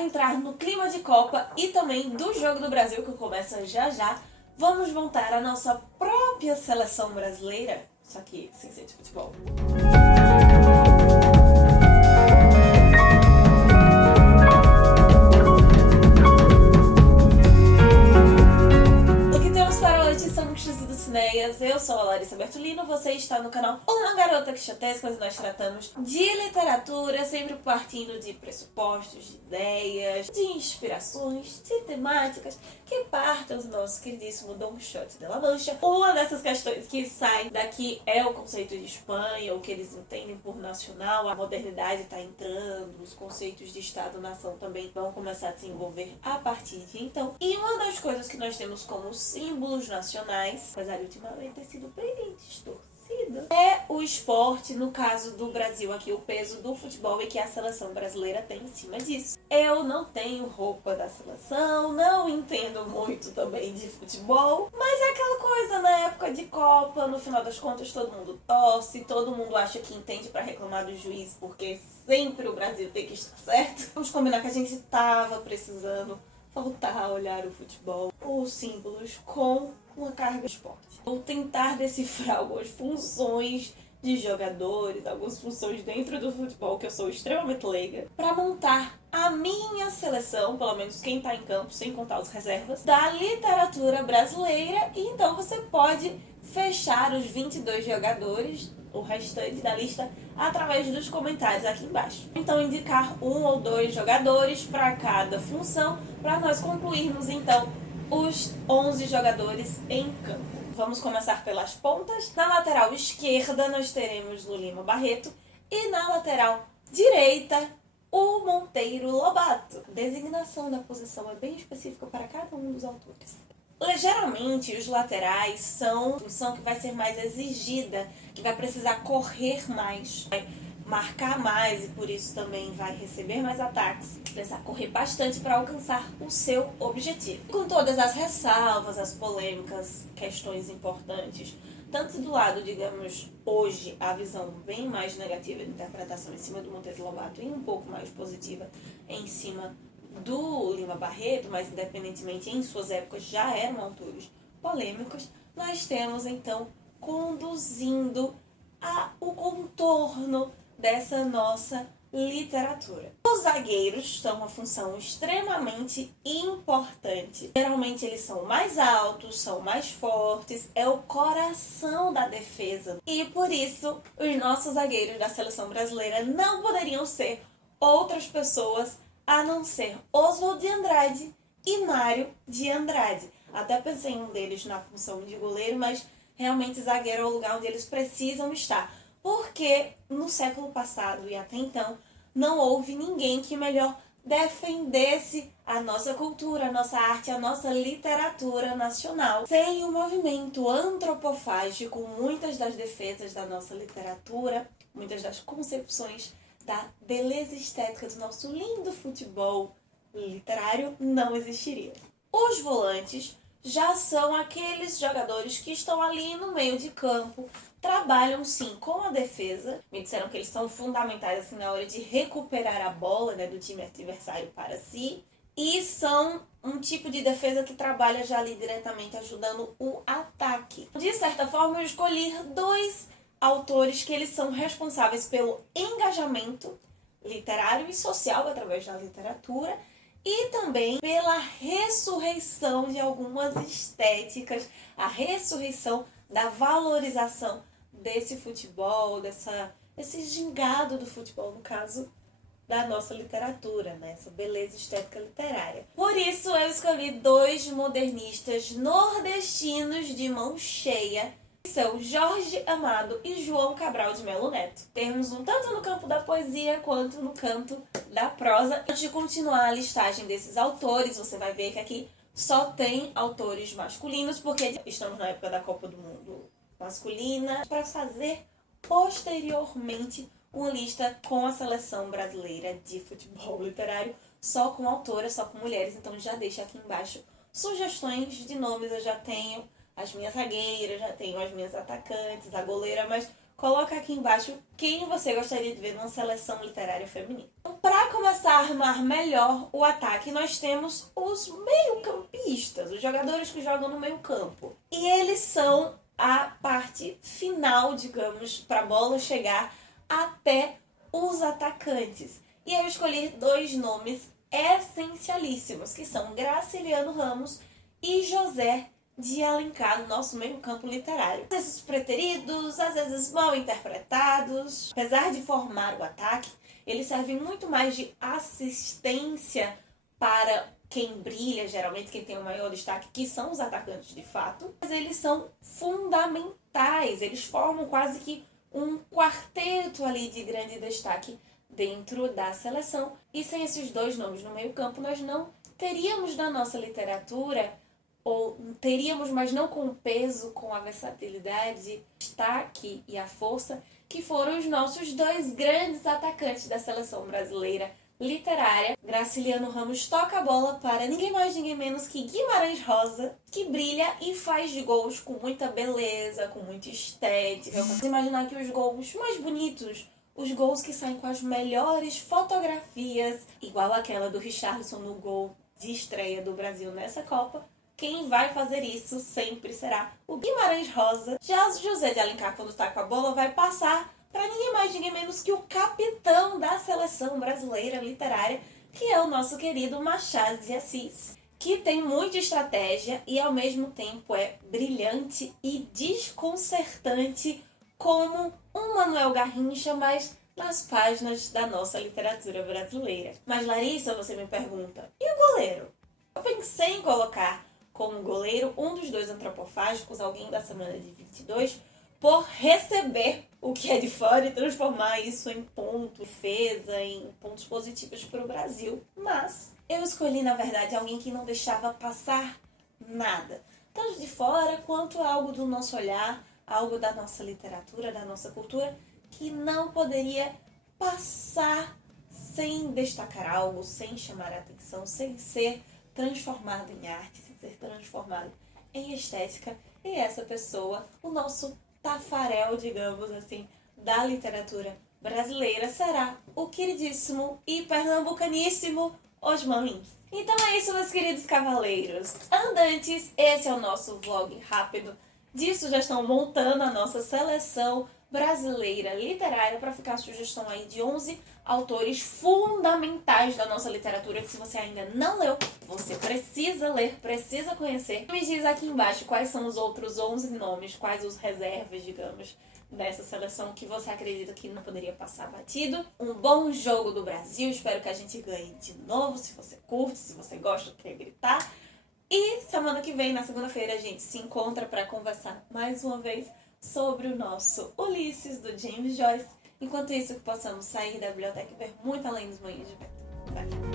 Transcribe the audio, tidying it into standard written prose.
para entrar no clima de Copa e também do Jogo do Brasil, que começa já já, vamos montar a nossa própria seleção brasileira, só que sem ser de futebol. Eu sou a Larissa Bertolino, você está no canal Uma Garota que Chatece, onde nós tratamos de literatura, sempre partindo de pressupostos, de ideias, de inspirações, de temáticas que partam do nosso queridíssimo Don Quixote de La Mancha. Uma dessas questões que sai daqui é o conceito de Espanha, o que eles entendem por nacional, a modernidade está entrando, os conceitos de Estado-nação também vão começar a se envolver a partir de então. E uma das coisas que nós temos como símbolos nacionais, apesar de ultimamente ter sido bem distorcido, é o esporte, no caso do Brasil aqui, o peso do futebol e que a seleção brasileira tem em cima disso. Eu não tenho roupa da seleção, não entendo muito também de futebol, mas é aquela coisa, na época de Copa, no final das contas todo mundo torce, todo mundo acha que entende pra reclamar do juiz, porque sempre o Brasil tem que estar certo. Vamos combinar que a gente tava precisando voltar a olhar o futebol, os símbolos com uma carga de esporte. Vou tentar decifrar algumas funções de jogadores, algumas funções dentro do futebol, que eu sou extremamente leiga, para montar a minha seleção, pelo menos quem tá em campo, sem contar os reservas, da literatura brasileira. E então você pode fechar os 22 jogadores, o restante da lista, através dos comentários aqui embaixo. Então indicar 1 ou 2 jogadores para cada função, para nós concluirmos então os 11 jogadores em campo. Vamos começar pelas pontas. Na lateral esquerda nós teremos o Lima Barreto e na lateral direita o Monteiro Lobato. A designação da posição é bem específica para cada um dos autores. Geralmente os laterais são a função que vai ser mais exigida, que vai precisar correr mais, vai marcar mais e por isso também vai receber mais ataques, precisar correr bastante para alcançar o seu objetivo. Com todas as ressalvas, as polêmicas, questões importantes, tanto do lado, digamos, hoje, a visão bem mais negativa de interpretação em cima do Monteiro Lobato e um pouco mais positiva em cima do Lima Barreto, mas independentemente em suas épocas já eram autores polêmicos, nós temos então conduzindo o contorno dessa nossa literatura. Os zagueiros são uma função extremamente importante. Geralmente eles são mais altos, são mais fortes, é o coração da defesa. E por isso os nossos zagueiros da seleção brasileira não poderiam ser outras pessoas a não ser Oswald de Andrade e Mário de Andrade. Até pensei em um deles na função de goleiro, mas realmente zagueiro é o lugar onde eles precisam estar. Porque no século passado e até então não houve ninguém que melhor defendesse a nossa cultura, a nossa arte, a nossa literatura nacional. Sem o movimento antropofágico, muitas das defesas da nossa literatura, muitas das concepções da beleza estética do nosso lindo futebol literário não existiriam. Os volantes já são aqueles jogadores que estão ali no meio de campo, trabalham sim com a defesa. Me disseram que eles são fundamentais assim, na hora de recuperar a bola, né, do time adversário para si. E são um tipo de defesa que trabalha já ali diretamente ajudando o ataque. De certa forma, eu escolhi 2 autores que eles são responsáveis pelo engajamento literário e social através da literatura e também pela ressurreição de algumas estéticas, a ressurreição da valorização desse futebol, desse gingado do futebol, no caso da nossa literatura, né? Essa beleza estética literária. Por isso eu escolhi 2 modernistas nordestinos de mão cheia, que são Jorge Amado e João Cabral de Melo Neto. Temos um tanto no campo da poesia quanto no campo da prosa. Antes de continuar a listagem desses autores, você vai ver que aqui só tem autores masculinos, porque estamos na época da Copa do Mundo masculina, para fazer posteriormente uma lista com a seleção brasileira de futebol literário, só com autoras, só com mulheres. Então já deixa aqui embaixo sugestões de nomes. Eu já tenho as minhas zagueiras, já tenho as minhas atacantes, a goleira, mas coloca aqui embaixo quem você gostaria de ver numa seleção literária feminina. Então, para começar a armar melhor o ataque, nós temos os meio-campistas, os jogadores que jogam no meio-campo. E eles são a parte final, digamos, para a bola chegar até os atacantes. E eu escolhi 2 nomes essencialíssimos, que são Graciliano Ramos e José de Alencar, no nosso meio-campo literário. Às vezes preteridos, às vezes mal interpretados. Apesar de formar o ataque, eles servem muito mais de assistência para quem brilha, geralmente quem tem o maior destaque, que são os atacantes de fato. Mas eles são fundamentais, eles formam quase que um quarteto ali de grande destaque dentro da seleção. E sem esses 2 nomes no meio-campo, nós não teríamos na nossa literatura, ou teríamos, mas não com o peso, com a versatilidade, destaque e a força, que foram os nossos 2 grandes atacantes da seleção brasileira literária. Graciliano Ramos toca a bola para ninguém mais, ninguém menos que Guimarães Rosa, que brilha e faz gols com muita beleza, com muita estética. Eu consigo imaginar que os gols mais bonitos, os gols que saem com as melhores fotografias, igual aquela do Richarlison no gol de estreia do Brasil nessa Copa, quem vai fazer isso sempre será o Guimarães Rosa. Já o José de Alencar, quando está com a bola, vai passar para ninguém mais, ninguém menos que o capitão da seleção brasileira literária, que é o nosso querido Machado de Assis, que tem muita estratégia e ao mesmo tempo é brilhante e desconcertante como um Manuel Garrincha, mas nas páginas da nossa literatura brasileira. Mas Larissa, você me pergunta, e o goleiro? Eu pensei em colocar como goleiro um dos 2 antropofágicos, alguém da semana de 22, por receber o que é de fora e transformar isso em ponto, defesa, em pontos positivos para o Brasil. Mas eu escolhi, na verdade, alguém que não deixava passar nada, tanto de fora quanto algo do nosso olhar, algo da nossa literatura, da nossa cultura, que não poderia passar sem destacar algo, sem chamar a atenção, sem ser transformado em arte, sem ser transformado em estética. E essa pessoa, o nosso Tafarel, digamos assim, da literatura brasileira, será o queridíssimo e pernambucaníssimo Osman Lins. Então é isso, meus queridos cavaleiros andantes. Esse é o nosso vlog rápido de sugestão, montando a nossa seleção brasileira literária, para ficar a sugestão aí de 11 autores fundamentais da nossa literatura, que se você ainda não leu, você precisa ler, precisa conhecer. Me diz aqui embaixo quais são os outros 11 nomes, quais os reservas, digamos, dessa seleção que você acredita que não poderia passar batido. Um bom jogo do Brasil, espero que a gente ganhe de novo, se você curte, se você gosta, quer gritar. E semana que vem, na segunda-feira, a gente se encontra para conversar mais uma vez sobre o nosso Ulisses, do James Joyce. Enquanto isso, que possamos sair da biblioteca e ver muito além dos moinhos de vento. Vai.